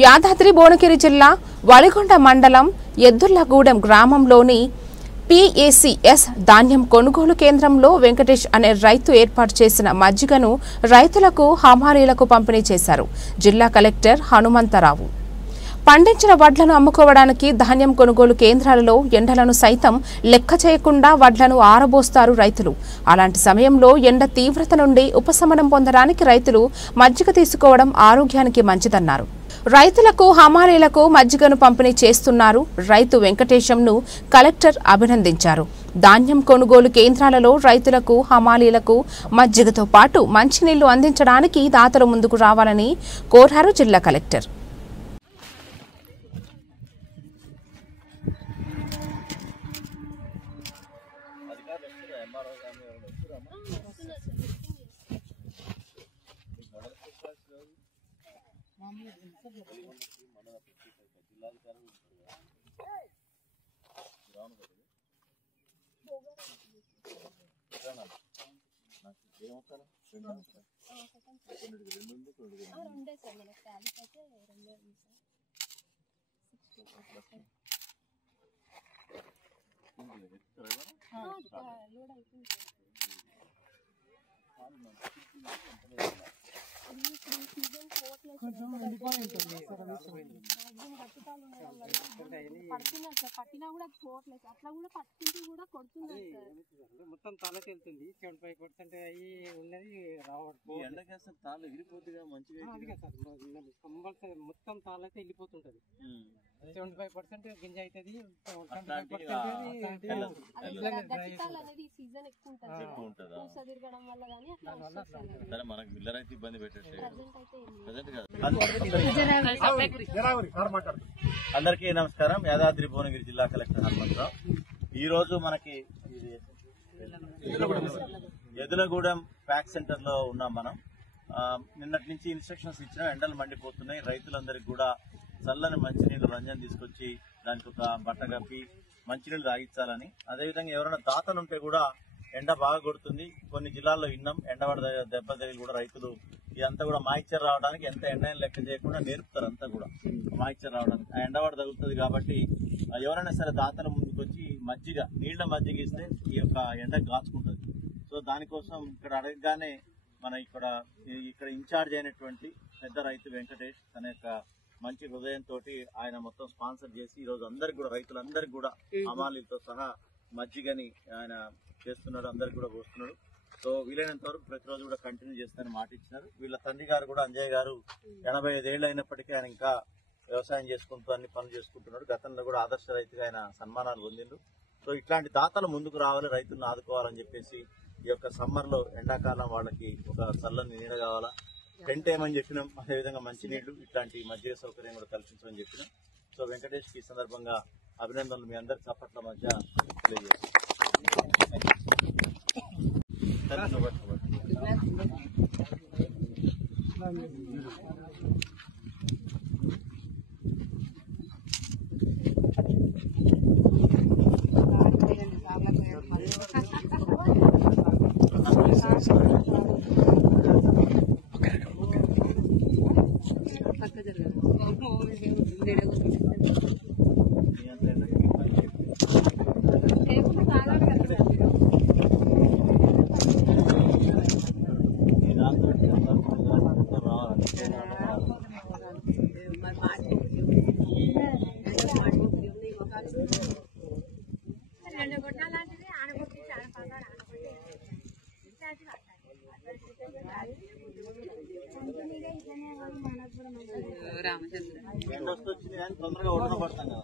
యాదాద్రి భువనగిరి జిల్లా వలిగొండ మండలం ఎద్దుర్లగూడెం గ్రామంలోని PACS ధాన్యం కొనుగోలు కేంద్రంలో వెంకటేష్ అనే రైతు ఏర్పాటు చేసిన మజ్జిగను రైతులకు హమాలీలకు పంపిణీ చేశారు. జిల్లా కలెక్టర్ హనుమంతరావు పండించిన వడ్లను అమ్ముకోవడానికి ధాన్యం కొనుగోలు కేంద్రాలలో ఎండలను సైతం లెక్క చేయకుండా వడ్లను ఆరబోస్తారు రైతులు. అలాంటి సమయంలో ఎండ తీవ్రత నుండి ఉపశమనం పొందడానికి రైతులు మజ్జిగ తీసుకోవడం ఆరోగ్యానికి మంచిదన్నారు. రైతులకు హమాలీలకు మజ్జిగను పంపిణీ చేస్తున్నారు. రైతు వెంకటేశంను కలెక్టర్ అభినందించారు. ధాన్యం కొనుగోలు కేంద్రాలలో రైతులకు హమాలీలకు మజ్జిగతో పాటు మంచినీళ్లు అందించడానికి దాతలు ముందుకు రావాలని కోరారు జిల్లా కలెక్టర్. మొత్తం తాళకి వెళ్తుంది 75% అయ్యి ఉన్నది రావట్లేదు. ఎండకేస్తే తాళ్ళు ఎగిరిపోతుందిగా మంచిగా కంపల్సరీ మొత్తం తాళైతే వెళ్ళిపోతుంటది. 75% గింజ అవుతుంది. మనకు మిల్లర్ అయితే ఇబ్బంది పెట్టేసి. అందరికీ నమస్కారం. యాదాద్రి భువనగిరి జిల్లా కలెక్టర్ హనుమంతరావు. ఈ రోజు మనకి ఎదులగూడెం ప్యాక్ సెంటర్ లో ఉన్నాం. మనం నిన్నటి నుంచి ఇన్స్ట్రక్షన్స్ ఇచ్చినా ఎండలు మండిపోతున్నాయి. రైతులందరికీ కూడా చల్లని మంచినీళ్ళు రంజన్ తీసుకొచ్చి దానికి ఒక బట్ట కప్పి మంచినీళ్ళు తాగించాలని, అదేవిధంగా ఎవరైనా దాతలు ఉంటే కూడా ఎండ బాగా కొడుతుంది. కొన్ని జిల్లాల్లో విన్నాం ఎండవడ దెబ్బ తగిలి కూడా రైతులు ఇదంతా కూడా మాయిశ్చర్ రావడానికి ఎంత ఎండ లెక్క చేయకుండా నేర్పుతారు. అంతా కూడా మాయిశ్చర్ రావడానికి ఆ ఎండవడ తగులుతుంది. కాబట్టి ఎవరైనా సరే దాతల ముందుకు వచ్చి మజ్జిగ నీళ్ల మజ్జిగ ఇస్తే ఈ యొక్క ఎండ కాచుకుంటుంది. సో దానికోసం ఇక్కడ అడగగానే మన ఇక్కడ ఇన్ఛార్జ్ అయినటువంటి పెద్ద రైతు వెంకటేష్ తన యొక్క మంచి హృదయంతో ఆయన మొత్తం స్పాన్సర్ చేసి ఈ రోజు అందరికి కూడా రైతులందరికీ కూడా హమాలీలతో సహా మజ్జిగని ఆయన చేస్తున్నాడు. అందరికి కూడా పోస్తున్నాడు. సో వీలైనంత వరకు ప్రతిరోజు కూడా కంటిన్యూ చేస్తానని మాట ఇచ్చినారు. వీళ్ళ తండ్రి గారు కూడా అంజయ్ గారు 85 ఏళ్ళు అయినప్పటికీ ఆయన ఇంకా వ్యవసాయం చేసుకుంటూ అన్ని పనులు చేసుకుంటున్నాడు. గతంలో కూడా ఆదర్శ రైతుగా ఆయన సన్మానాలు పొందిండు. సో ఇట్లాంటి దాతలు ముందుకు రావాలి, రైతులను ఆదుకోవాలని చెప్పేసి ఈ యొక్క సమ్మర్ లో ఎండాకాలం వాళ్ళకి ఒక చల్లని నీడ కావాలా, టెంట్ ఏమని చెప్పినాం. అదేవిధంగా మంచినీళ్లు ఇట్లాంటి మజ్జిగ సౌకర్యం కూడా కల్పించమని చెప్పినాం. సో వెంకటేష్ కి ఈ సందర్భంగా అభినందనలు మీ అందరి చప్పట్ల మధ్య తెలియజేస్తాం. తొందరగా ఓడన పడతాం కదా.